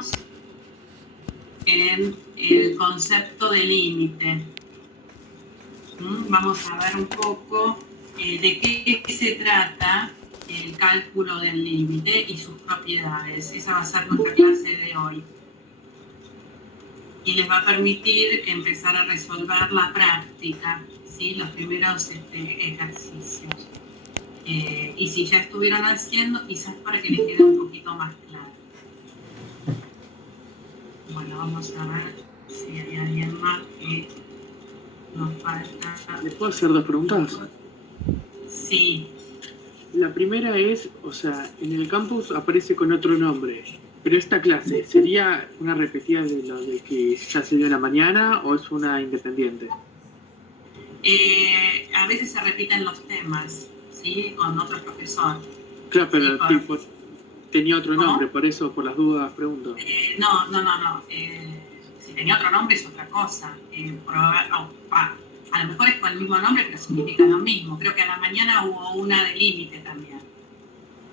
estamos en el concepto de límite. Vamos a ver un poco de qué se trata el cálculo del límite y sus propiedades. Esa va a ser nuestra clase de hoy. Y les va a permitir empezar a resolver la práctica, ¿sí? Los primeros ejercicios. Y si ya estuvieron haciendo, quizás para que les quede un poquito más claro. Bueno, vamos a ver si hay alguien más que nos falta. ¿Les puedo hacer dos preguntas? Sí. La primera es, o sea, en el campus aparece con otro nombre, pero esta clase, ¿sería una repetida de lo de que ya se dio en la mañana o es una independiente? A veces se repiten los temas, ¿sí? Con otro profesor. Claro, pero sí, tipo, tenía otro nombre, por eso, por las dudas, pregunto. No. Si tenía otro nombre es otra cosa. A lo mejor es con el mismo nombre, pero significa lo mismo. Creo que a la mañana hubo una de límite también.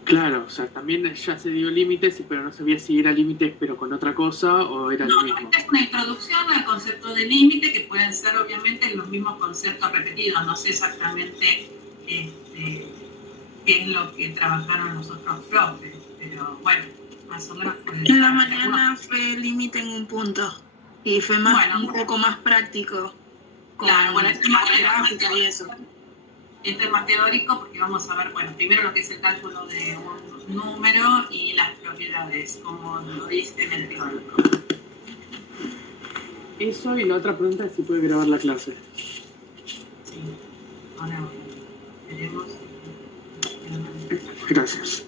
Claro, o sea, también ya se dio límites, pero no sabía si era límites pero con otra cosa o era lo mismo. Esta es una introducción al concepto de límite, que pueden ser obviamente los mismos conceptos repetidos. No sé exactamente qué es lo que trabajaron los otros profes, pero bueno, más o menos. En la mañana fue límite en un punto y fue más, un poco más práctico. Claro, bueno, este es más gráfica y eso. Este es más teórico porque vamos a ver, bueno, primero lo que es el cálculo de un número y las propiedades, como lo dice en el teórico. Eso, y la otra pregunta es si puede grabar la clase. Sí, ahora veremos. Gracias.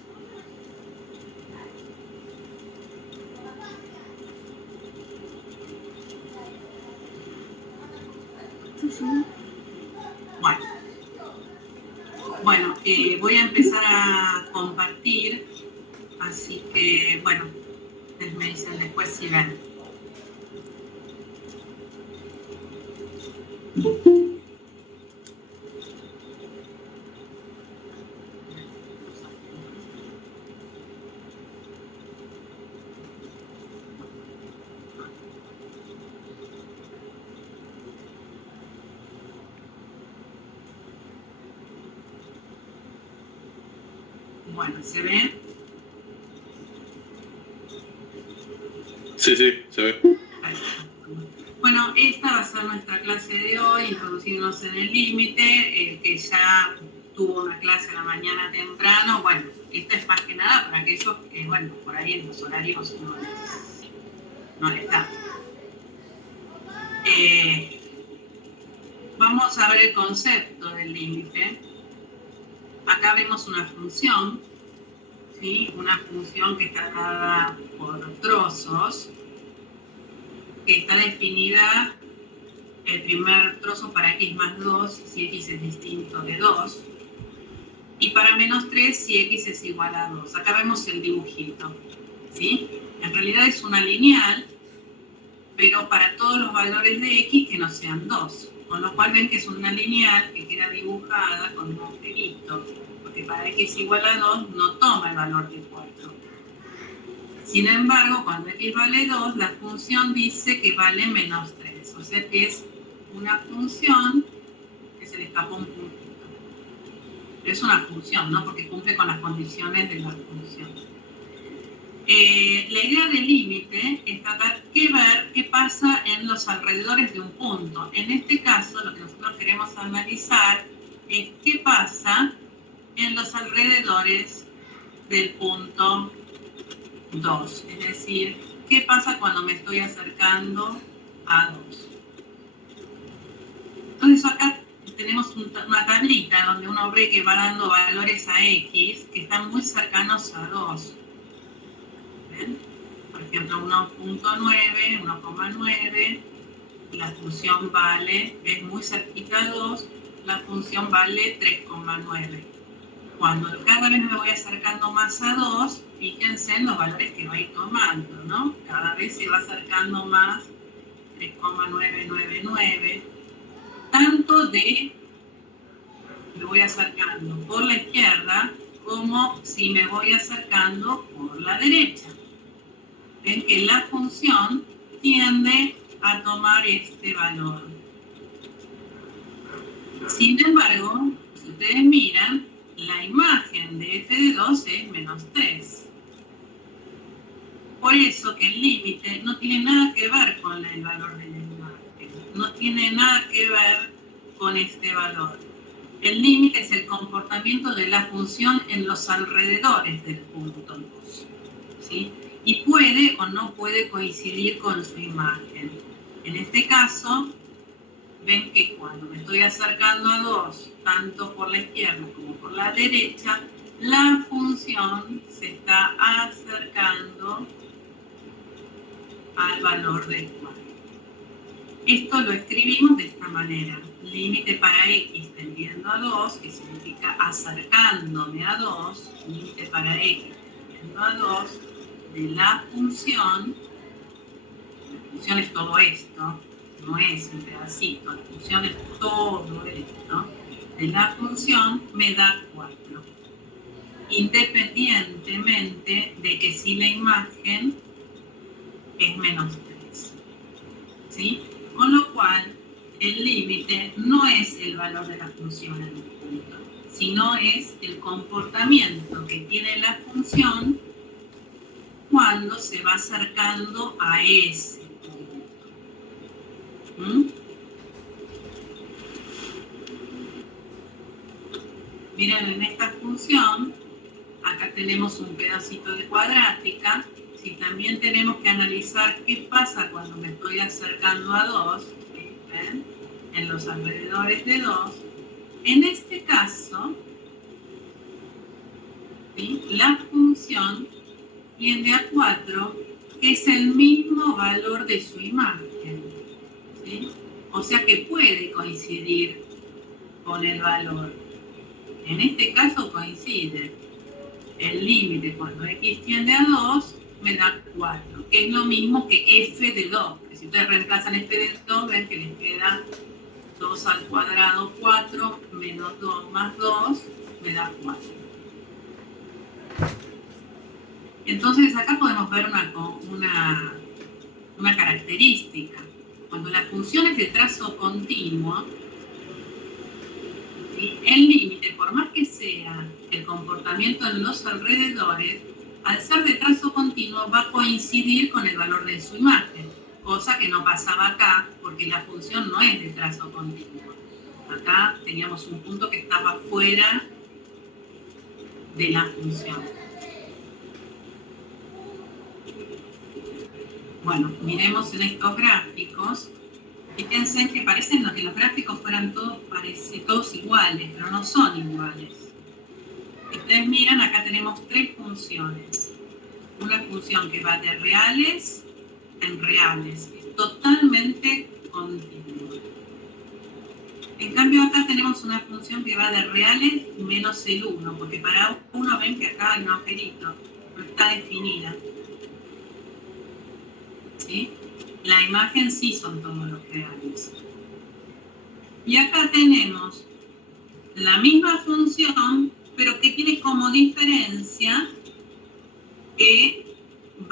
Bueno, voy a empezar a compartir, así que, bueno, ustedes me dicen después si ven. Bueno, ¿se ve? Sí, se ve. Bueno, esta va a ser nuestra clase de hoy, introducirnos en el límite, que ya tuvo una clase a la mañana temprano. Bueno, esto es más que nada para aquellos que, bueno, por ahí en los horarios no les da. Vamos a ver el concepto del límite. Acá vemos una función, ¿sí? Una función que está dada por trozos, que está definida el primer trozo para x más 2 si x es distinto de 2 y para menos 3 si x es igual a 2. Acá vemos el dibujito, ¿sí? En realidad es una lineal, pero para todos los valores de x que no sean 2. Con lo cual ven que es una lineal que queda dibujada con un agujerito, porque para x igual a 2 no toma el valor de 4. Sin embargo, cuando x vale 2, la función dice que vale menos 3. O sea que es una función que se le escapó un puntito. Pero es una función, ¿no? Porque cumple con las condiciones de la función. La idea del límite es tratar de ver qué pasa en los alrededores de un punto. En este caso, lo que nosotros queremos analizar es qué pasa en los alrededores del punto 2. Es decir, qué pasa cuando me estoy acercando a 2. Entonces acá tenemos una tablita donde uno ve que va dando valores a x que están muy cercanos a 2. ¿Ven? Por ejemplo, 1.9, 1,9, la función vale, es muy cerquita a 2, la función vale 3,9. Cuando cada vez me voy acercando más a 2, fíjense en los valores que va a ir tomando, ¿no? Cada vez se va acercando más 3,999. Tanto de me voy acercando por la izquierda como si me voy acercando por la derecha. ven que la función tiende a tomar este valor. Sin embargo, si ustedes miran, la imagen de f de 2 es menos 3. Por eso que el límite no tiene nada que ver con el valor de la imagen. No tiene nada que ver con este valor. El límite es el comportamiento de la función en los alrededores del punto 2. ¿Sí? Y puede o no puede coincidir con su imagen. En este caso, ven que cuando me estoy acercando a 2, tanto por la izquierda como por la derecha, la función se está acercando al valor del 4. Esto lo escribimos de esta manera. Límite para x tendiendo a 2, que significa acercándome a 2, límite para x tendiendo a 2, de la función es todo esto, no es un pedacito, la función es todo esto, de la función me da 4. Independientemente de que si la imagen es menos 3. ¿Sí? Con lo cual, el límite no es el valor de la función en el punto, sino es el comportamiento que tiene la función cuando se va acercando a ese punto. Miren, en esta función, acá tenemos un pedacito de cuadrática. Si también tenemos que analizar qué pasa cuando me estoy acercando a 2, ¿ven? En los alrededores de 2, en este caso, ¿sí? La función tiende a 4, que es el mismo valor de su imagen. ¿Sí? O sea que puede coincidir con el valor. En este caso coincide. El límite cuando x tiende a 2 me da 4, que es lo mismo que f de 2. Que si ustedes reemplazan f de 2, ven que les queda 2 al cuadrado 4, menos 2 más 2, me da 4. Entonces acá podemos ver una característica. Cuando la función es de trazo continuo, ¿sí? El límite, por más que sea el comportamiento en los alrededores, al ser de trazo continuo va a coincidir con el valor de su imagen, cosa que no pasaba acá porque la función no es de trazo continuo. Acá teníamos un punto que estaba fuera de la función. Bueno, miremos en estos gráficos. Fíjense que parecen que los gráficos fueran todos iguales, pero no son iguales. Si ustedes miran, acá tenemos 3 funciones. Una función que va de reales en reales, es totalmente continua. En cambio acá tenemos una función que va de reales menos el 1, porque para 1 ven que acá hay un agujerito, no está definida. ¿Sí? La imagen sí son todos los reales. Y acá tenemos la misma función, pero que tiene como diferencia que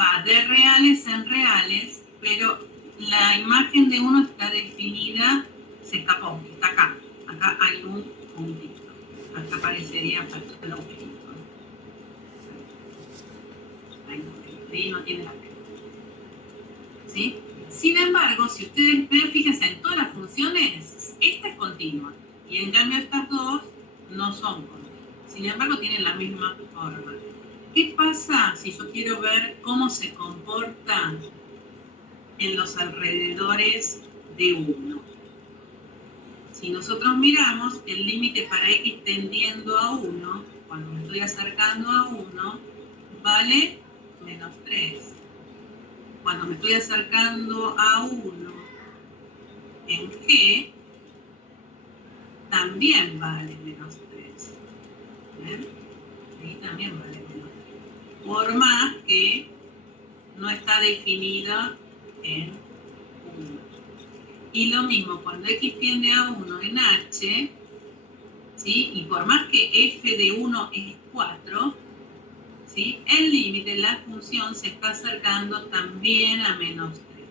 va de reales en reales, pero la imagen de 1 está definida, se escapó, está acá. Acá hay un puntito. Acá aparecería falta el agujerito. Ahí no tiene la pena. ¿Sí? Sin embargo, si ustedes ven, fíjense, en todas las funciones, esta es continua. Y en cambio estas dos no son continuas. Sin embargo, tienen la misma forma. ¿Qué pasa si yo quiero ver cómo se comporta en los alrededores de 1? Si nosotros miramos, el límite para x tendiendo a 1, cuando me estoy acercando a 1, vale menos 3. Cuando me estoy acercando a 1 en G, también vale menos 3. ¿Ven? Ahí también vale menos 3. Por más que no está definida en 1. Y lo mismo, cuando x tiende a 1 en H, ¿sí? Y por más que f de 1 es 4, ¿sí? El límite, la función se está acercando también a menos 3.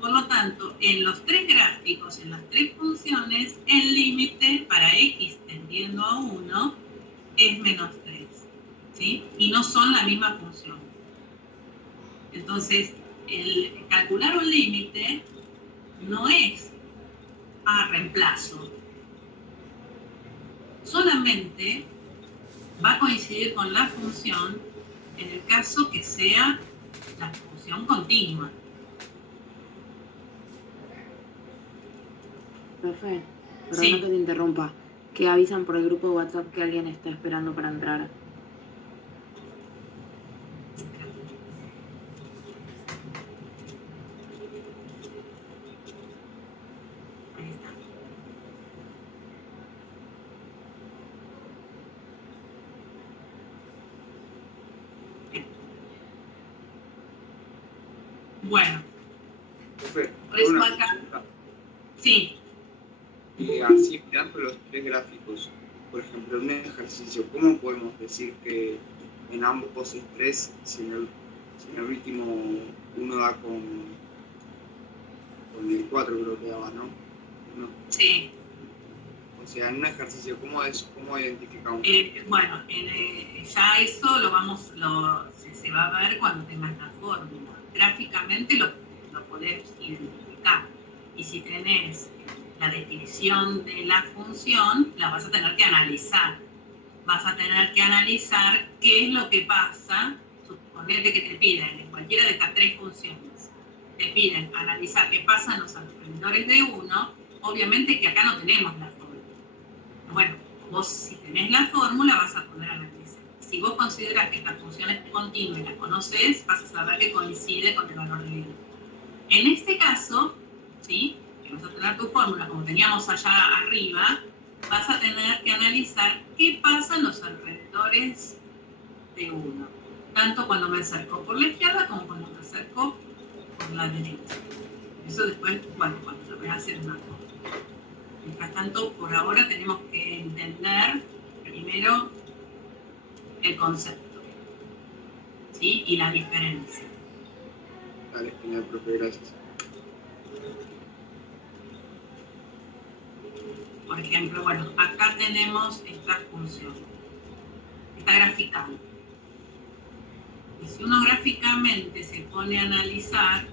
Por lo tanto, en los tres gráficos, en las tres funciones, el límite para x tendiendo a 1 es menos 3, ¿sí? Y no son la misma función. Entonces, el calcular un límite no es reemplazo. Solamente va a coincidir con la función en el caso que sea la función continua. Profe, perdón Sí. que te interrumpa, que avisan por el grupo de WhatsApp que alguien está esperando para entrar. Ahí está. Bien. Bueno, Profe, por eso una acá, consulta. sí, Así mirando los tres gráficos, por ejemplo, en un ejercicio, ¿cómo podemos decir que en ambos es 3 si en el último uno da con el 4 creo que daba, ¿no? sí. O sea, en un ejercicio, ¿cómo identificamos? Bueno, ya eso se va a ver cuando tengas la fórmula. Gráficamente lo podés identificar. Y si tenés la definición de la función, la vas a tener que analizar. Vas a tener que analizar qué es lo que pasa. Suponete que te piden en cualquiera de estas tres funciones. Te piden analizar qué pasa en los alrededores de 1. Obviamente que acá no tenemos la fórmula. Bueno, vos si tenés la fórmula vas a poder analizar. Si vos consideras que esta función es continua y la conoces, vas a saber que coincide con el valor de límite. En este caso, ¿sí? Que vas a tener tu fórmula como teníamos allá arriba, vas a tener que analizar qué pasa en los alrededores de 1. Tanto cuando me acerco por la izquierda como cuando me acerco por la derecha. Eso después, bueno, cuando lo voy a hacer una cosa. Mientras tanto, por ahora tenemos que entender primero el concepto, ¿sí? Y la diferencia. Dale, genial, profe, gracias. Por ejemplo, bueno, acá tenemos esta función. Está graficada. Y si uno gráficamente se pone a analizar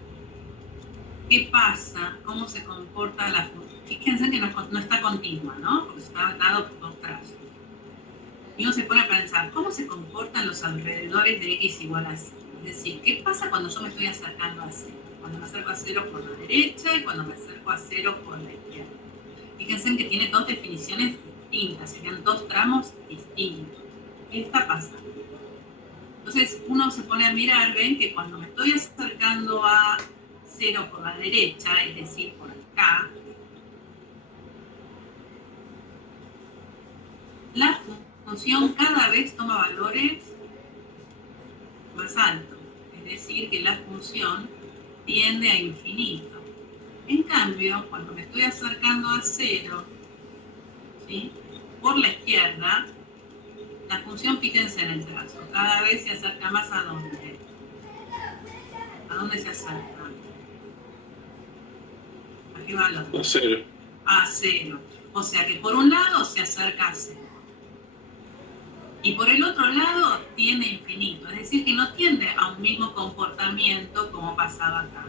qué pasa, cómo se comporta la función. Fíjense que no está continua, ¿no? Porque está dado por dos trazos. Y uno se pone a pensar, ¿cómo se comportan los alrededores de x igual a 0? Es decir, ¿qué pasa cuando yo me estoy acercando a 0? Cuando me acerco a 0 por la derecha y cuando me acerco a 0 por la izquierda. Fíjense que tiene dos definiciones distintas, serían dos tramos distintos. ¿Qué está pasando? Entonces uno se pone a mirar, ven que cuando me estoy acercando a 0 por la derecha, es decir, por acá, la función cada vez toma valores más altos, es decir, que la función tiende a infinito. En cambio, cuando me estoy acercando a 0, ¿sí? Por la izquierda, la función, fíjense en el trazo, cada vez se acerca más a dónde. ¿A dónde se acerca? ¿A qué valor? A 0. A 0. O sea que por un lado se acerca a 0. Y por el otro lado tiende infinito, es decir, que no tiende a un mismo comportamiento como pasaba acá.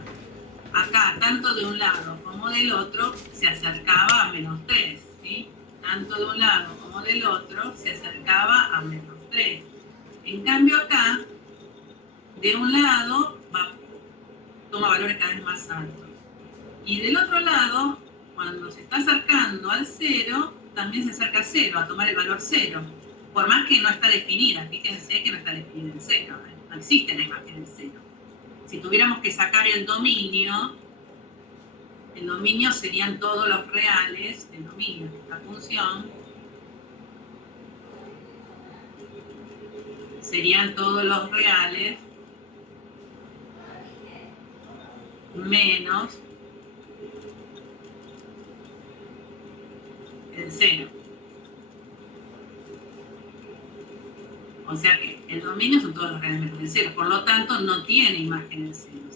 Acá, tanto de un lado como del otro, se acercaba a menos 3, ¿sí? Tanto de un lado como del otro, se acercaba a menos 3. En cambio acá, de un lado, toma valores cada vez más altos. Y del otro lado, cuando se está acercando al 0, también se acerca a 0, a tomar el valor 0. Por más que no está definida, fíjense que no está definida en 0, no existe la imagen en 0. Si tuviéramos que sacar el dominio serían todos los reales del dominio de esta función, serían todos los reales menos el 0. O sea que el dominio son todos los elementos del cero, por lo tanto no tiene imagen de ceros.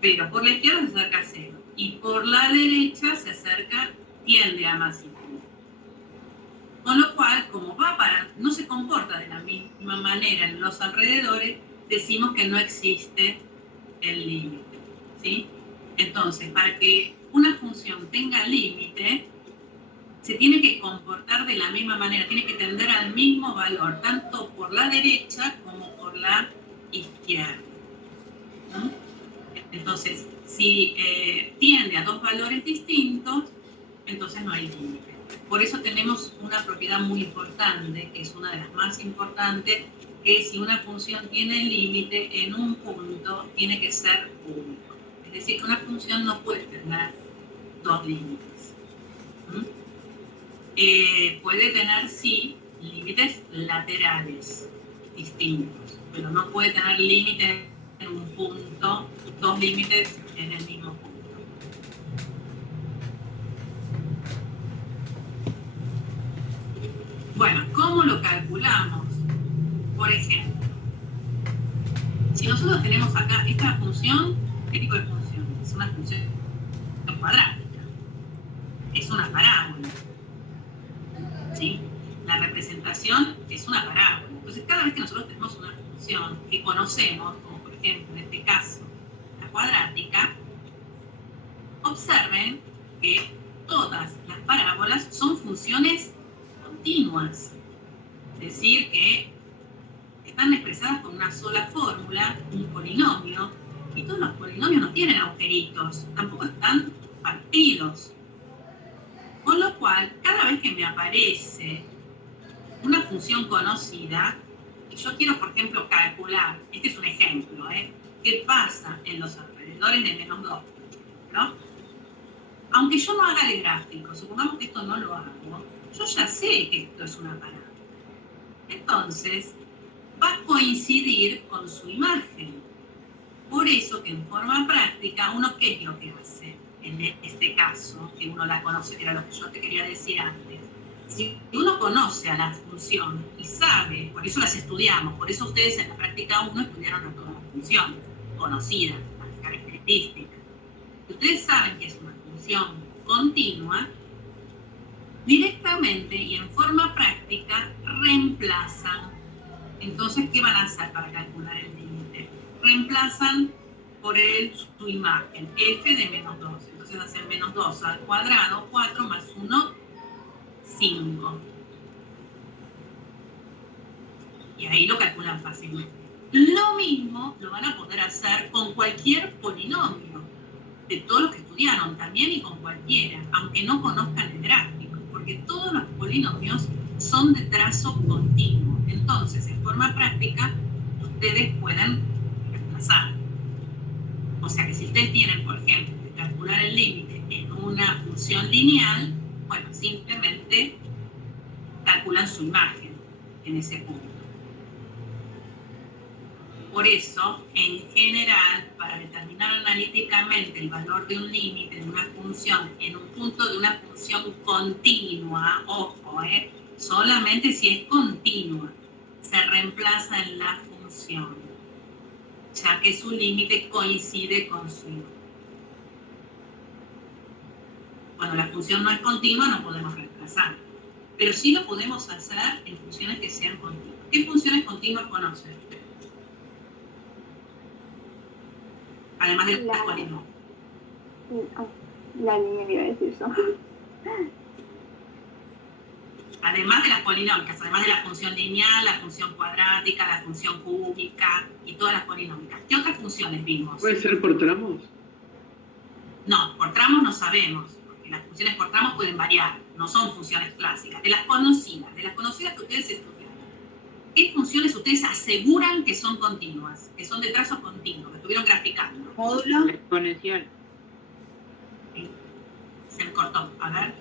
Pero por la izquierda se acerca a cero y por la derecha se acerca, tiende a más infinito. Con lo cual, como no se comporta de la misma manera en los alrededores, decimos que no existe el límite, ¿sí? Entonces, para que una función tenga límite, se tiene que comportar de la misma manera, tiene que tender al mismo valor, tanto por la derecha como por la izquierda, ¿no? Entonces, si tiende a dos valores distintos, entonces no hay límite. Por eso tenemos una propiedad muy importante, que es una de las más importantes, que si una función tiene límite en un punto, tiene que ser único. Es decir, que una función no puede tener dos límites. Puede tener, sí, límites laterales distintos, pero no puede tener límites en un punto, dos límites en el mismo punto. Bueno, ¿cómo lo calculamos? Por ejemplo, si nosotros tenemos acá esta función, ¿qué tipo de función? Es una función cuadrática, es una parábola, ¿sí? La representación es una parábola. Entonces, cada vez que nosotros tenemos una función que conocemos, como por ejemplo en este caso la cuadrática, observen que todas las parábolas son funciones continuas, es decir, que están expresadas con una sola fórmula, un polinomio, y todos los polinomios no tienen agujeritos, tampoco están partidos. Con lo cual, cada vez que me aparece una función conocida, y yo quiero, por ejemplo, calcular, este es un ejemplo, ¿qué pasa en los alrededores de menos 2? ¿No? Aunque yo no haga el gráfico, supongamos que esto no lo hago, yo ya sé que esto es una parábola. Entonces, va a coincidir con su imagen. Por eso que en forma práctica, uno, ¿qué es lo que hace? En este caso, que uno la conoce, que era lo que yo te quería decir antes. Si uno conoce a la función y sabe, por eso las estudiamos, por eso ustedes en la práctica 1 estudiaron a toda la función conocida, las características. Ustedes saben que es una función continua, directamente y en forma práctica reemplazan. Entonces, ¿qué van a hacer para calcular el límite? Reemplazan por su imagen, f de menos 2. Entonces hacen menos 2 al cuadrado, 4 más 1, 5. Y ahí lo calculan fácilmente. Lo mismo lo van a poder hacer con cualquier polinomio, de todos los que estudiaron también y con cualquiera, aunque no conozcan el gráfico, porque todos los polinomios son de trazo continuo. Entonces, en forma práctica, ustedes pueden reemplazar. O sea que si ustedes tienen, por ejemplo, que calcular el límite en una función lineal, bueno, simplemente calculan su imagen en ese punto. Por eso, en general, para determinar analíticamente el valor de un límite de una función en un punto de una función continua, ojo, solamente si es continua, se reemplaza en la función, ya que su límite coincide con su imagen. Cuando la función no es continua, no podemos reemplazar, pero sí lo podemos hacer en funciones que sean continuas. ¿Qué funciones continuas conocen? Además de las polinomios. La línea iba a decir eso. Además de las polinómicas, además de la función lineal, la función cuadrática, la función cúbica y todas las polinómicas. ¿Qué otras funciones vimos? ¿Puede ser por tramos? No, por tramos no sabemos, porque las funciones por tramos pueden variar, no son funciones clásicas. De las conocidas que ustedes estudiaron, ¿qué funciones ustedes aseguran que son continuas, que son de trazo continuo, que estuvieron graficando? Módulo. Exponencial. Sí. Se me cortó, a ver.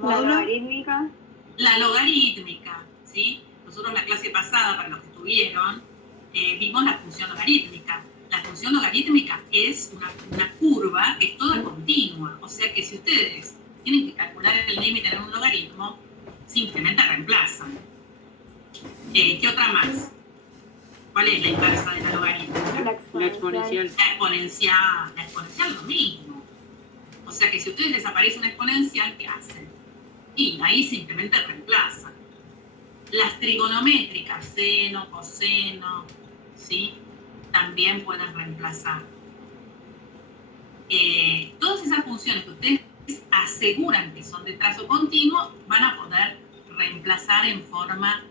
La logarítmica. La logarítmica, ¿sí? Nosotros en la clase pasada, para los que estuvieron, vimos la función logarítmica. La función logarítmica es una curva que es toda continua. O sea que si ustedes tienen que calcular el límite en un logaritmo, simplemente reemplazan. ¿Qué otra más? ¿Cuál es la inversa de la logaritmo? La exponencial. La exponencial lo mismo. O sea que si a ustedes les aparece una exponencial, ¿qué hacen? Y ahí simplemente reemplazan. Las trigonométricas, seno, coseno, ¿sí? También pueden reemplazar. Todas esas funciones que ustedes aseguran que son de trazo continuo, van a poder reemplazar en forma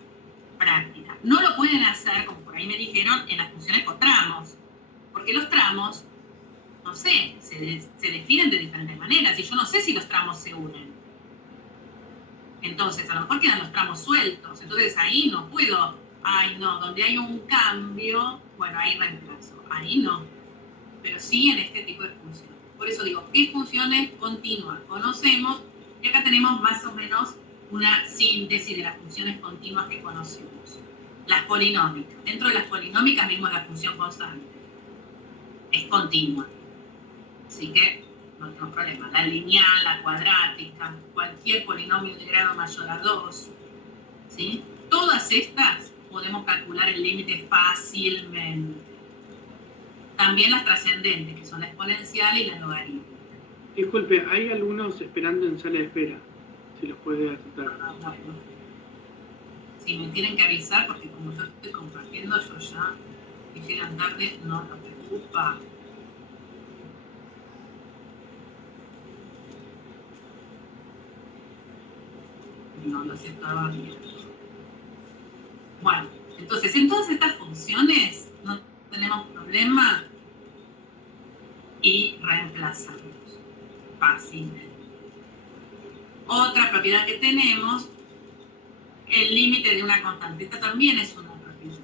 práctica. No lo pueden hacer, como por ahí me dijeron, en las funciones por tramos, porque los tramos, no sé, se definen de diferentes maneras, y yo no sé si los tramos se unen. Entonces, a lo mejor quedan los tramos sueltos, entonces ahí no puedo, donde hay un cambio, bueno, ahí reemplazo, ahí no, pero sí en este tipo de funciones. Por eso digo, ¿qué funciones continuas conocemos? Y acá tenemos más o menos una síntesis de las funciones continuas que conocemos. Las polinómicas. Dentro de las polinómicas vimos la función constante. Es continua. Así que no tenemos problema. La lineal, la cuadrática, cualquier polinomio de grado mayor a 2. ¿Sí? Todas estas podemos calcular el límite fácilmente. También las trascendentes, que son la exponencial y la logarítmica. Disculpe, hay algunos esperando en sala de espera. Si los puede aceptar. Bueno. Si me tienen que avisar, porque como yo estoy compartiendo, yo ya quisiera tarde, no te preocupa. No lo aceptaba bien. Bueno, entonces en todas estas funciones no tenemos problema y reemplazamos fácilmente. Otra propiedad que tenemos, el límite de una constante. Esta también es una propiedad.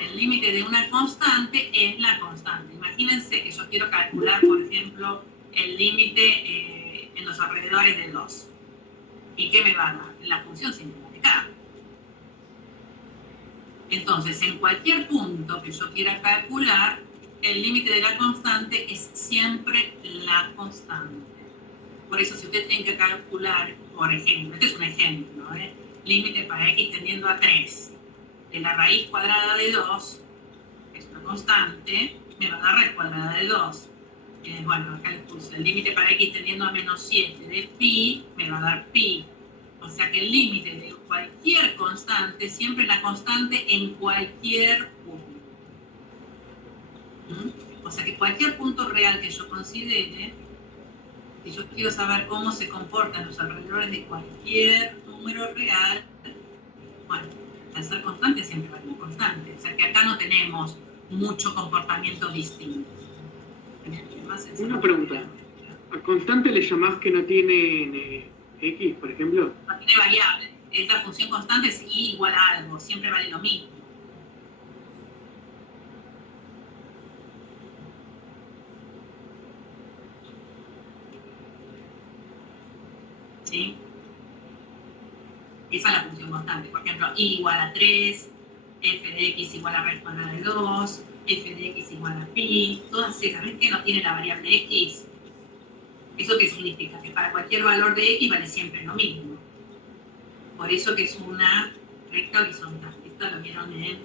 El límite de una constante es la constante. Imagínense que yo quiero calcular, por ejemplo, el límite en los alrededores de 2. ¿Y qué me va a dar? La función singular de K. Entonces, en cualquier punto que yo quiera calcular, el límite de la constante es siempre la constante. Por eso, si usted tiene que calcular, por ejemplo, este es un ejemplo, límite para x tendiendo a 3 de la raíz cuadrada de 2, que es una constante, me va a dar raíz cuadrada de 2. Bueno, acá les puse el límite para x tendiendo a menos 7 de pi, me va a dar pi. O sea que el límite de cualquier constante, siempre la constante en cualquier punto. O sea que cualquier punto real que yo considere, si yo quiero saber cómo se comportan los alrededores de cualquier número real, bueno, al ser constante siempre va a ser constante. O sea que acá no tenemos mucho comportamiento distinto. Una pregunta. ¿A constante le llamás que no tiene x, por ejemplo? No tiene variable. Esta función constante es y igual a algo, siempre vale lo mismo. ¿Sí? Esa es la función constante. Por ejemplo, y igual a 3, f de x igual a raíz cuadrada de 2, f de x igual a pi, todas esas. ¿Ven que no tiene la variable x? ¿Eso qué significa? Que para cualquier valor de x vale siempre lo mismo. Por eso que es una recta horizontal. Esto lo vieron en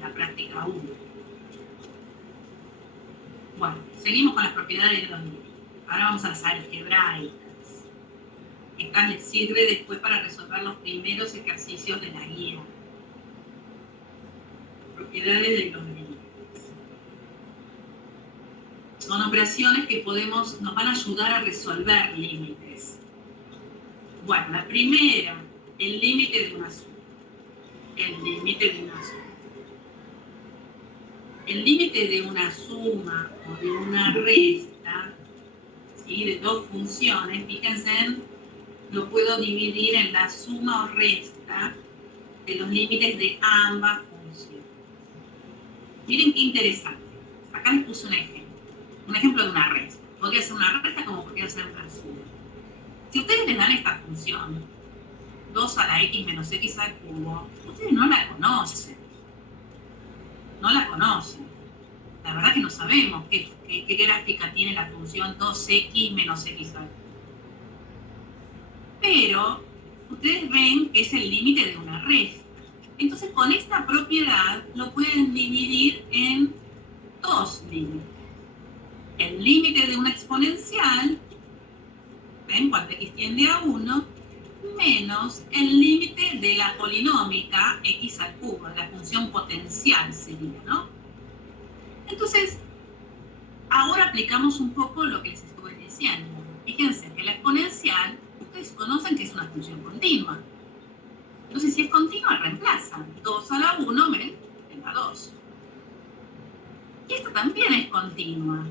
la práctica 1. Bueno, seguimos con las propiedades de los límites. Ahora vamos a las algebraicas. Esta les sirve después para resolver los primeros ejercicios de la guía. Propiedades de los límites. Son operaciones que nos van a ayudar a resolver límites. Bueno, la primera, el límite de una suma. El límite de una suma. El límite de una suma o de una resta, ¿sí? De dos funciones, fíjense, lo puedo dividir en la suma o resta de los límites de ambas funciones. Miren qué interesante. Acá les puse un ejemplo. Un ejemplo de una resta. Podría ser una resta como podría ser una suma. Si ustedes les dan esta función, 2 a la x menos x al cubo, ustedes no la conocen. No la conocen. La verdad que no sabemos qué gráfica tiene la función 2x menos x al cubo. Pero ustedes ven que es el límite de una resta. Entonces, con esta propiedad lo pueden dividir en dos límites. El límite de una exponencial, ¿ven? Cuando x tiende a 1, menos el límite de la polinómica x al cubo, la función potencial sería, ¿no? Entonces, ahora aplicamos un poco lo que les estuve diciendo. Fíjense que la exponencial, ustedes conocen que es una función continua. Entonces, si es continua, reemplazan. 2 a la 1 me da 2. Y esta también es continua.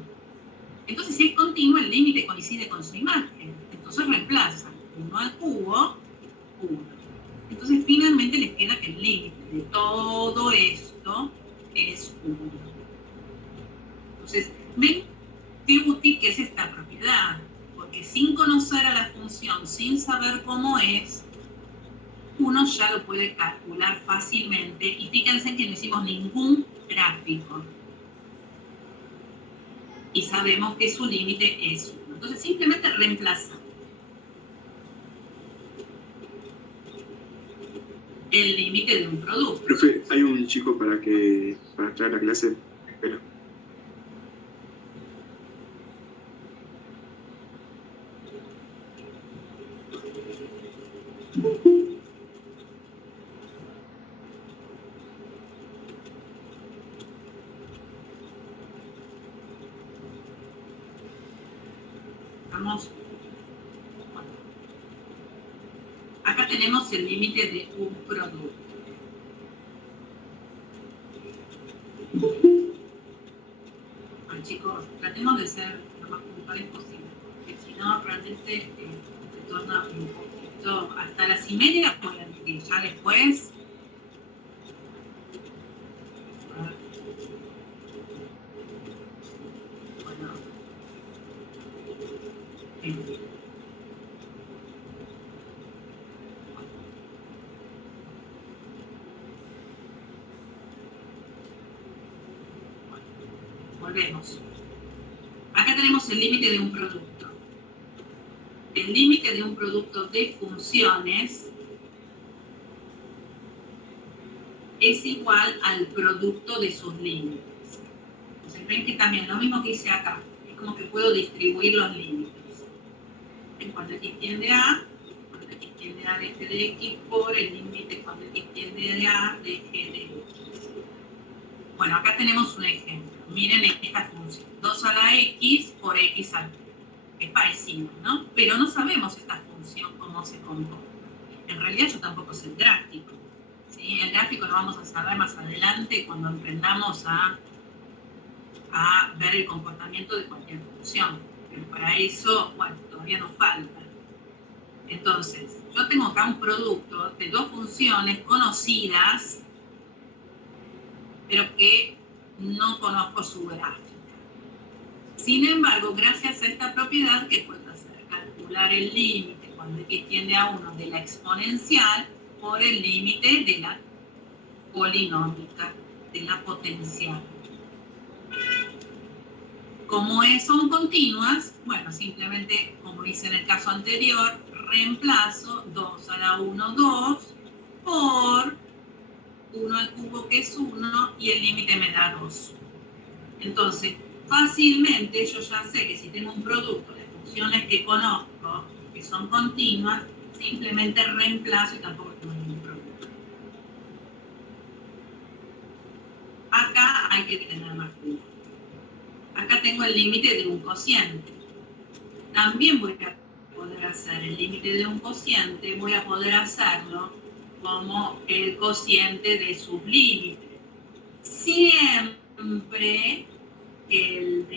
Entonces, si es continua, el límite coincide con su imagen. Entonces, reemplazan 1 al cubo, 1. Entonces, finalmente les queda que el límite de todo esto es 1. Entonces, ven qué útil que es esta propiedad. Porque sin conocer a la función, sin saber cómo es, uno ya lo puede calcular fácilmente. Y fíjense que no hicimos ningún gráfico. Y sabemos que su límite es 1. Entonces, simplemente reemplazamos el límite de un producto. Profe, hay un chico para traer la clase. Espera. Vamos. Acá tenemos el límite de un producto. Bueno, chicos, tratemos de ser lo más puntuales posible, porque si no, realmente se torna un poquito hasta las 1:30, porque ya después. Bueno. Volvemos. Acá tenemos el límite de un producto. El límite de un producto de funciones es igual al producto de sus límites. Entonces ven que también lo mismo que hice acá. Es como que puedo distribuir los límites. Cuando x tiende a, cuando x tiende a de f de x por el límite cuando x tiende a de g de x. Bueno, acá tenemos un ejemplo. Miren esta función. 2 a la x por x al cubo. Es parecido, ¿no? Pero no sabemos esta función cómo se comporta. En realidad yo tampoco sé el gráfico. ¿Sí? El gráfico lo vamos a saber más adelante cuando aprendamos a ver el comportamiento de cualquier función. Pero para eso, bueno, todavía nos falta. Entonces, yo tengo acá un producto de dos funciones conocidas, pero que no conozco su gráfica. Sin embargo, gracias a esta propiedad, ¿qué puedo hacer? Calcular el límite cuando x tiende a 1 de la exponencial por el límite de la polinómica, de la potencial. Como son continuas, bueno, simplemente, como hice en el caso anterior, reemplazo 2 a la 1, 2, por 1 al cubo, que es 1, y el límite me da 2. Entonces, fácilmente yo ya sé que si tengo un producto de funciones que conozco, que son continuas, simplemente reemplazo y tampoco tengo ningún problema. Acá hay que tener más cuidado. Acá tengo el límite de un cociente. También voy a poder hacer el límite de un cociente, voy a poder hacerlo como el cociente de sus límites. Siempre que el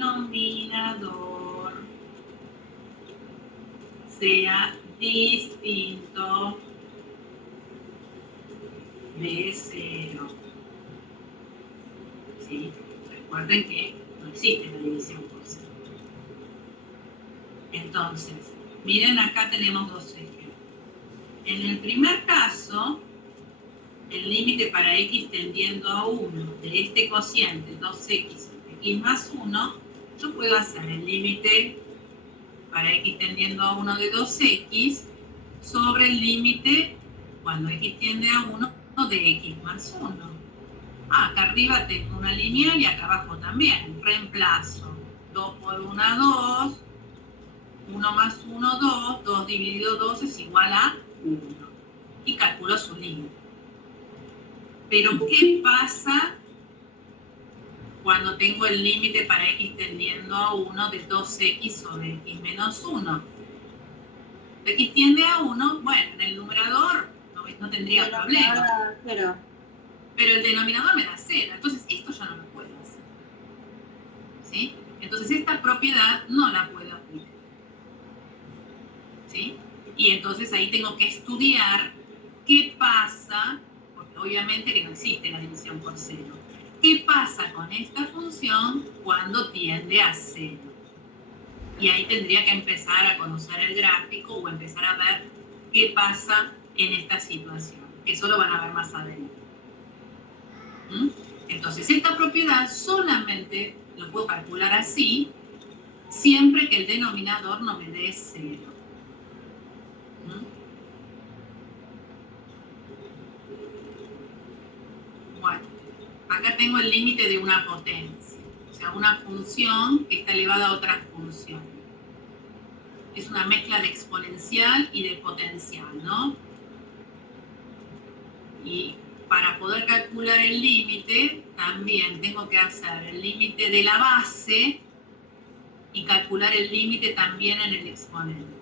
denominador sea distinto de 0. ¿Sí? Recuerden que no existe la división por 0. Entonces, miren, acá tenemos dos ejemplos. En el primer caso, el límite para x tendiendo a 1 de este cociente 2x x más 1, yo puedo hacer el límite para x tendiendo a 1 de 2x sobre el límite cuando x tiende a 1 logaritmo de x más 1. Acá arriba tengo una lineal y acá abajo también. Reemplazo. 2 por 1, 2. 1 más 1, 2. 2 dividido 2 es igual a 1. Y calculo su límite. Pero ¿qué pasa cuando tengo el límite para x tendiendo a 1 de 2x sobre x menos 1? X tiende a 1, bueno, en el numerador no tendría problema. Cero. Pero el denominador me da 0. Entonces esto ya no lo puedo hacer. ¿Sí? Entonces esta propiedad no la puedo aplicar. ¿Sí? Y entonces ahí tengo que estudiar qué pasa, porque obviamente que no existe la división por 0. ¿Qué pasa con esta función cuando tiende a 0? Y ahí tendría que empezar a conocer el gráfico o empezar a ver qué pasa en esta situación. Eso lo van a ver más adelante. Entonces, esta propiedad solamente lo puedo calcular así, siempre que el denominador no me dé 0. Bueno, acá tengo el límite de una potencia, o sea, una función que está elevada a otra función. Es una mezcla de exponencial y de potencial, ¿no? Y para poder calcular el límite, también tengo que hacer el límite de la base y calcular el límite también en el exponente.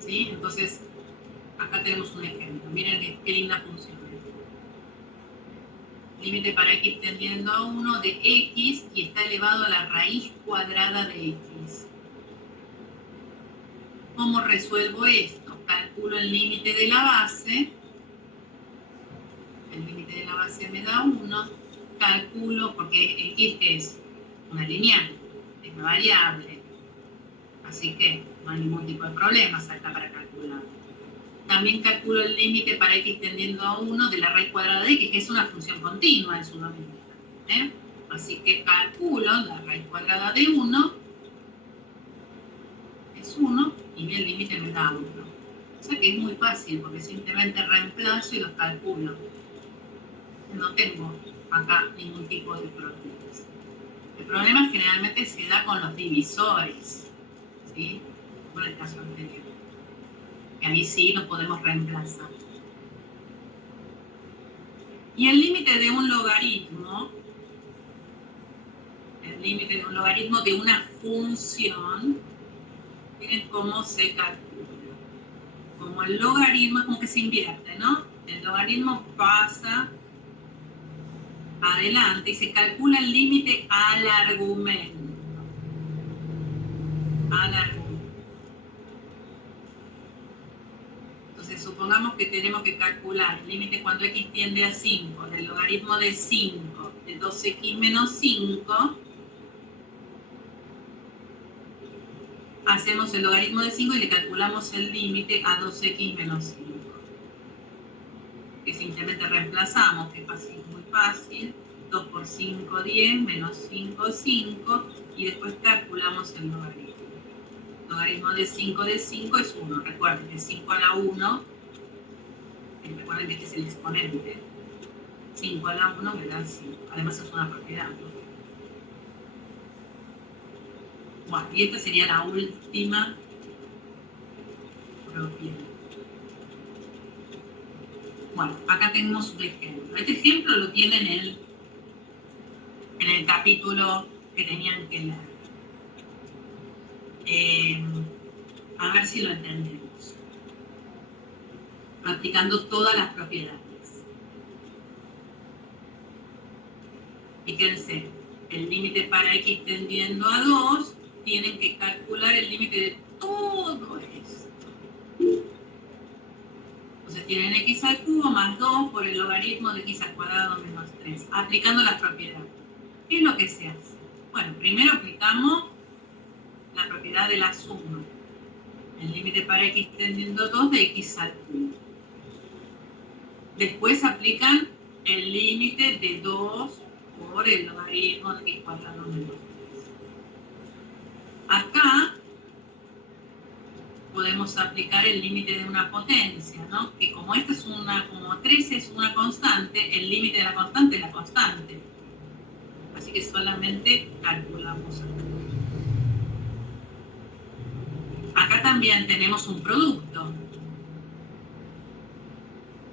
¿Sí? Entonces, acá tenemos un ejemplo. Miren qué linda función. Límite para x tendiendo a 1 de x y está elevado a la raíz cuadrada de x. ¿Cómo resuelvo esto? Calculo el límite de la base. El límite de la base me da 1. Calculo, porque x es una lineal, es una variable. Así que no hay ningún tipo de problemas acá para calcular. También calculo el límite para x tendiendo a 1 de la raíz cuadrada de x, que es una función continua en su dominio. Así que calculo la raíz cuadrada de 1, es 1, y el límite me da 1. O sea que es muy fácil, porque simplemente reemplazo y los calculo. No tengo acá ningún tipo de problemas. El problema generalmente se da con los divisores, ¿sí? Como en el caso anterior. Que ahí sí no podemos reemplazar. Y el límite de un logaritmo, de una función, miren cómo se calcula. Como el logaritmo es como que se invierte, ¿no? El logaritmo pasa adelante y se calcula el límite al argumento. Entonces, supongamos que tenemos que calcular el límite cuando x tiende a 5, del logaritmo de 5, de 2x menos 5. Hacemos el logaritmo de 5 y le calculamos el límite a 2x menos 5. Que simplemente reemplazamos, que es muy fácil. 2 por 5, 10, menos 5, 5. Y después calculamos el logaritmo. Logaritmo de 5 es 1. Recuerden que 5 a la 1, recuerden que este es el exponente. 5 a la 1 me da 5. Además es una propiedad, ¿no? Bueno, y esta sería la última propiedad. Bueno, acá tenemos un ejemplo. Este ejemplo lo tienen en el capítulo que tenían que leer. A ver si lo entendemos. Aplicando todas las propiedades. Fíjense, el límite para x tendiendo a 2, tienen que calcular el límite de todo esto. Entonces tienen x al cubo más 2 por el logaritmo de x al cuadrado menos 3, aplicando las propiedades. ¿Qué es lo que se hace? Bueno, primero aplicamos la propiedad de la suma. El límite para x tendiendo a 2 de x al cubo. Después aplican el límite de 2 por el logaritmo de x cuadrado menos 3. Acá podemos podemos aplicar el límite de una potencia, ¿no? Que como esta es como 13 es una constante, el límite de la constante es la constante. Así que solamente calculamos acá. Acá también tenemos un producto.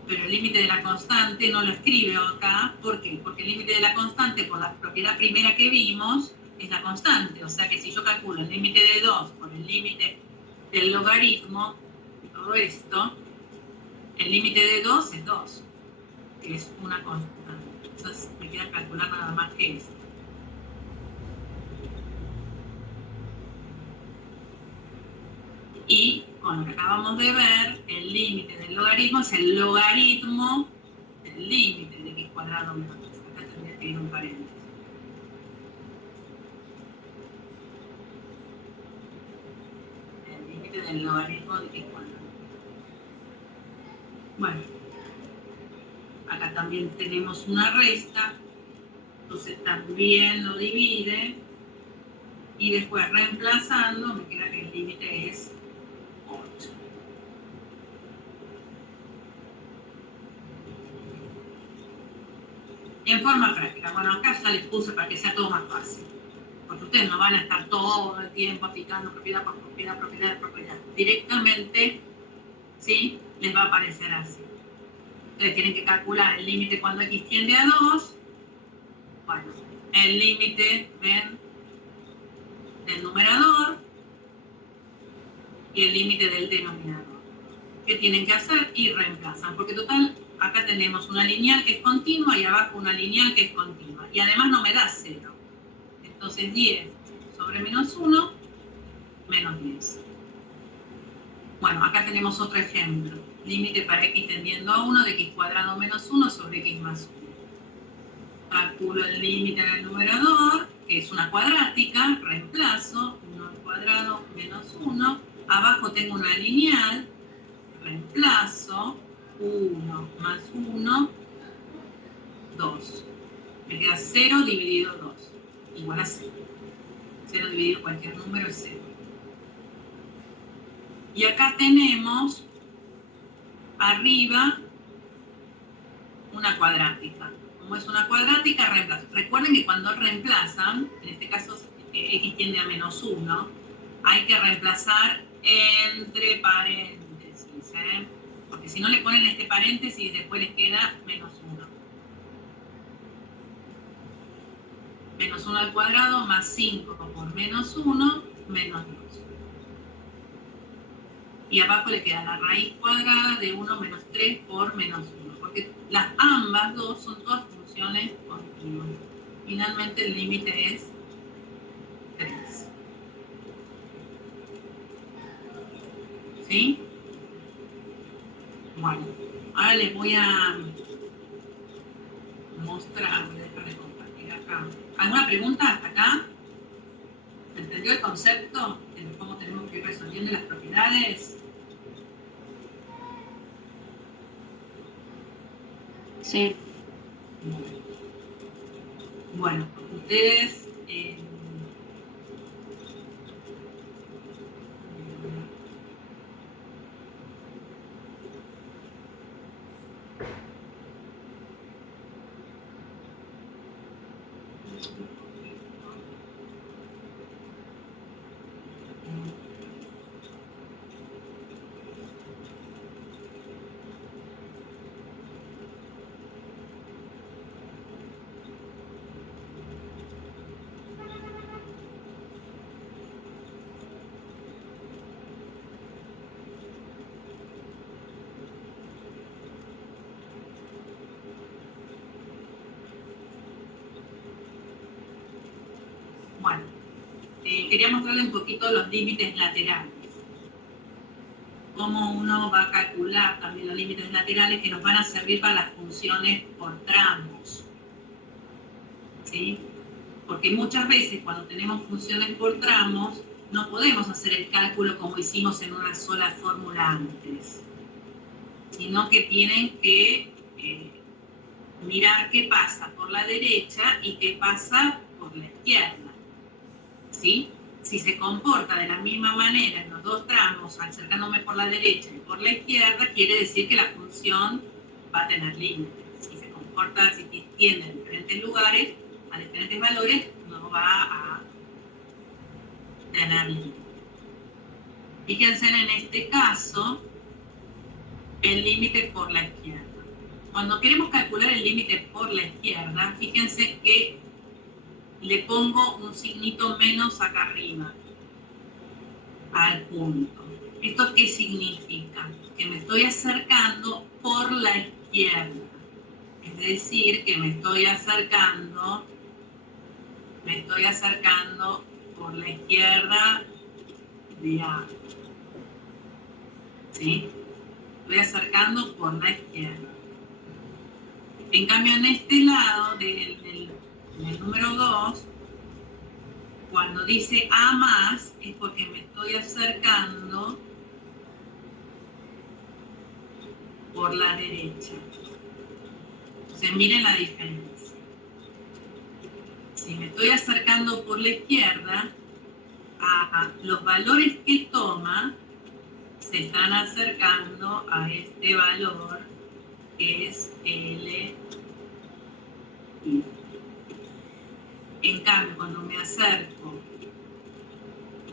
Pero el límite de la constante no lo escribo acá. ¿Por qué? Porque el límite de la constante, por la propiedad primera que vimos, es la constante. O sea que si yo calculo el límite de 2 por el límite del logaritmo, todo esto, el límite de 2 es 2, que es una constante. Entonces me queda calcular nada más que esto. Y con lo que acabamos de ver, el límite del logaritmo es el logaritmo del límite de x cuadrado menos 3. Acá tendría que ir un paréntesis. El límite del logaritmo de x cuadrado. Bueno, acá también tenemos una resta, entonces también lo divide, y después reemplazando me queda que el límite es 8. En forma práctica, bueno, acá ya les puse para que sea todo más fácil, porque ustedes no van a estar todo el tiempo aplicando propiedad por propiedad, propiedad por propiedad. Directamente, ¿sí? Les va a aparecer así. Entonces tienen que calcular el límite cuando x tiende a 2. Bueno, el límite, ven, del numerador y el límite del denominador. ¿Qué tienen que hacer? Y reemplazan, porque total, acá tenemos una lineal que es continua y abajo una lineal que es continua. Y además no me da 0. Entonces 10 sobre menos 1, menos 10. Bueno, acá tenemos otro ejemplo. Límite para x tendiendo a 1 de x cuadrado menos 1 sobre x más 1. Calculo el límite en el numerador, que es una cuadrática, reemplazo 1 al cuadrado menos 1. Abajo tengo una lineal, reemplazo 1 más 1, 2. Me queda 0 dividido 2, igual a 0. 0 dividido cualquier número es 0. Y acá tenemos arriba una cuadrática. Como es una cuadrática, reemplazo. Recuerden que cuando reemplazan, en este caso x tiende a menos 1, hay que reemplazar entre paréntesis, ¿eh? Porque si no le ponen este paréntesis, después les queda menos 1. Menos 1 al cuadrado más 5 por menos 1, menos 2. Y abajo le queda la raíz cuadrada de 1 menos 3 por menos 1. Porque ambas dos son todas funciones continuas. Finalmente el límite es 3. ¿Sí? Bueno, ahora les voy a mostrar, voy a dejar de compartir acá. ¿Alguna pregunta hasta acá? ¿Entendió el concepto de cómo tenemos que ir resolviendo las propiedades? Sí. Bueno, ustedes quería mostrarles un poquito los límites laterales. Cómo uno va a calcular también los límites laterales que nos van a servir para las funciones por tramos. ¿Sí? Porque muchas veces cuando tenemos funciones por tramos, no podemos hacer el cálculo como hicimos en una sola fórmula antes. Sino que tienen que mirar qué pasa por la derecha y qué pasa por la izquierda. ¿Sí? si se comporta de la misma manera en los dos tramos, acercándome por la derecha y por la izquierda, quiere decir que la función va a tener límites. Si se comporta, si tiende a diferentes lugares, a diferentes valores, no va a tener límites. Fíjense en este caso, el límite por la izquierda. Cuando queremos calcular el límite por la izquierda, fíjense que le pongo un signito menos acá arriba, al punto. ¿Esto qué significa? Que me estoy acercando por la izquierda. Es decir, que me estoy acercando por la izquierda de A. ¿Sí? Estoy acercando por la izquierda. En cambio, en este lado del número 2, cuando dice A más, es porque me estoy acercando por la derecha. Entonces, miren la diferencia. Si me estoy acercando por la izquierda, los valores que toma se están acercando a este valor que es L. En cambio, cuando me acerco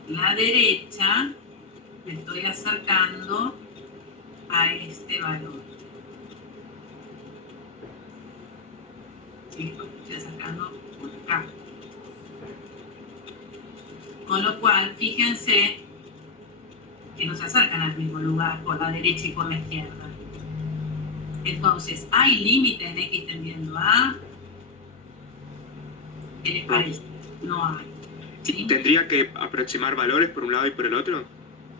a la derecha, me estoy acercando a este valor. ¿Sí? Me estoy acercando por acá. Con lo cual, fíjense que no se acercan al mismo lugar por la derecha y por la izquierda. Entonces, ¿hay límite en X tendiendo a? ¿Qué les parece? No hay. ¿Sí? ¿Tendría que aproximar valores por un lado y por el otro?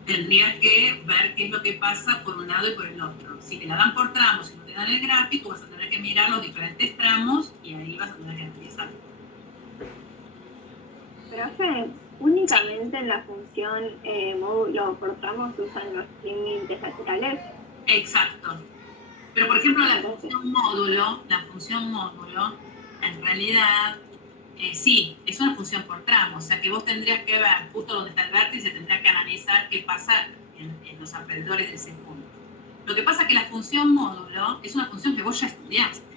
Tendría que ver qué es lo que pasa por un lado y por el otro. Si te la dan por tramos y no te dan el gráfico, vas a tener que mirar los diferentes tramos y ahí vas a tener que analizar. Profe, únicamente en la función módulo por tramos se usan los límites laterales. Exacto. Pero por ejemplo la función módulo, en realidad sí, es una función por tramo, o sea que vos tendrías que ver justo donde está el vértice, tendrías que analizar qué pasa en los alrededores de ese punto. Lo que pasa es que la función módulo es una función que vos ya estudiaste.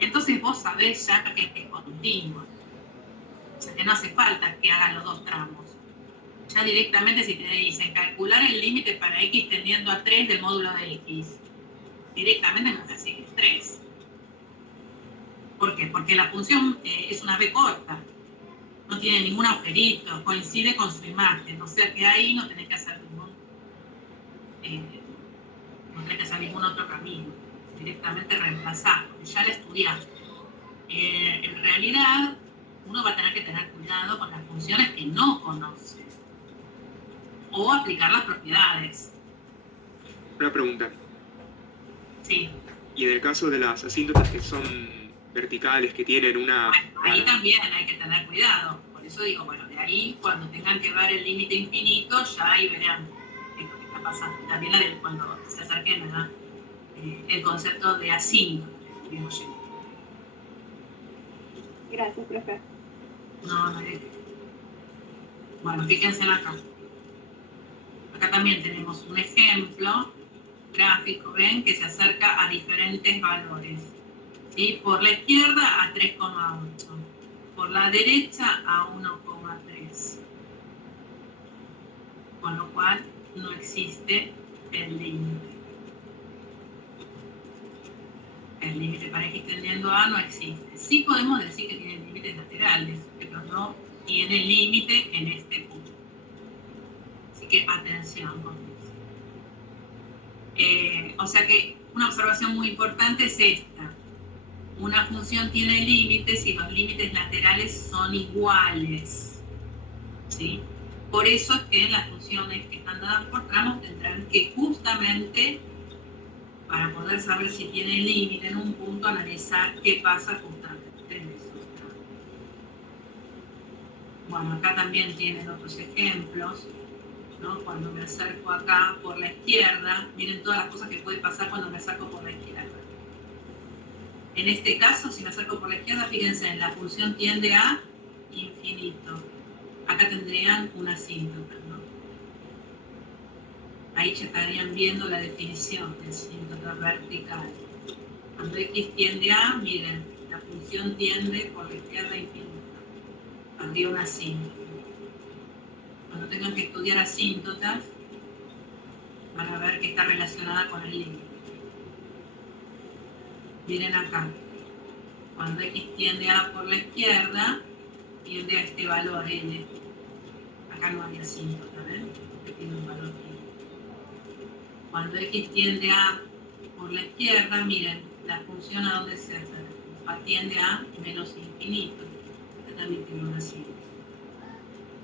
Entonces vos sabés ya que es continua. O sea que no hace falta que hagas los dos tramos. Ya directamente si te dicen calcular el límite para X tendiendo a 3 del módulo de X, directamente me vas a decir 3. ¿Por qué? Porque la función es una B corta, no tiene ningún agujerito, coincide con su imagen, o sea que ahí no tenés que hacer ningún otro camino, directamente reemplazar, porque ya la estudiaste. En realidad, uno va a tener que tener cuidado con las funciones que no conoce, o aplicar las propiedades. Una pregunta. Sí. Y en el caso de las asíntotas que son verticales, que tienen una... Bueno, ahí también hay que tener cuidado. Por eso digo, bueno, de ahí cuando tengan que ver el límite infinito, ya ahí verán qué es lo que está pasando. También cuando se acerquen a el concepto de asíntota. Gracias, profe. No, bueno, fíjense acá. Acá también tenemos un ejemplo gráfico, ¿ven? Que se acerca a diferentes valores. ¿Sí? Por la izquierda a 3,8. Por la derecha a 1,3. Con lo cual no existe el límite. El límite para X tendiendo a no existe. Sí podemos decir que tiene límites laterales, pero no tiene límite en este punto. Así que atención con eso. O sea que una observación muy importante es esta. Una función tiene límites y los límites laterales son iguales. ¿Sí? Por eso es que las funciones que están dadas por tramos tendrán que justamente, para poder saber si tiene límite en un punto, analizar qué pasa justamente en esos tramos. Bueno, acá también tienen otros ejemplos, ¿no? Cuando me acerco acá por la izquierda, miren todas las cosas que puede pasar cuando me acerco por la izquierda. En este caso, si me acerco por la izquierda, fíjense, la función tiende a infinito. acá tendrían una asíntota, ¿no? Ahí ya estarían viendo la definición del asíntota vertical. Cuando X tiende a, miren, la función tiende por la izquierda infinita. Habría una asíntota. Cuando tengan que estudiar asíntotas, van a ver que está relacionada con el límite. Miren acá. Cuando X tiende a por la izquierda, tiende a este valor N. Acá no hay asíntota, ¿ven? Tiene un valor N. Cuando X tiende a por la izquierda, miren, la función a dónde se acerca. Tiende a menos infinito. Este también tiene una asíntota.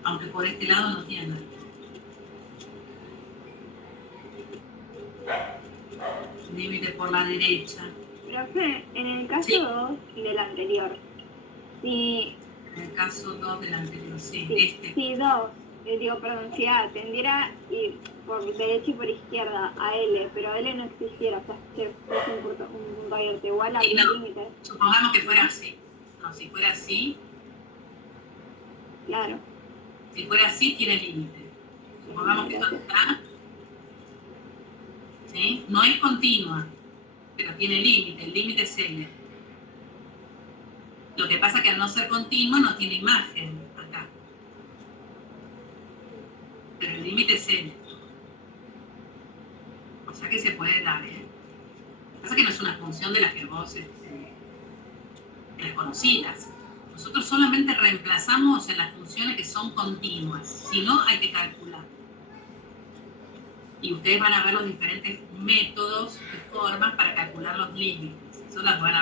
Aunque por este lado no tienda. Límite por la derecha. Profe, en el caso Sí. 2 del anterior, si En el caso 2 del anterior, sí. si si A tendiera y por derecha y por izquierda a L, pero L no existiera, o sea, es un punto abierto, igual a Sí, un no. límite. Supongamos que fuera así. No, si fuera así, Claro. si fuera así, tiene límite. Supongamos que esto está, ¿sí? No es continua, pero tiene límite. El límite es L. Lo que pasa es que al no ser continua no tiene imagen acá. Pero el límite es L. O sea que se puede dar, ¿eh? Lo que pasa es que no es una función de las que vos conocidas. Nosotros solamente reemplazamos en las funciones que son continuas. Si no, hay que calcular. Y ustedes van a ver los diferentes métodos y formas para calcular los límites. Eso las van a ver.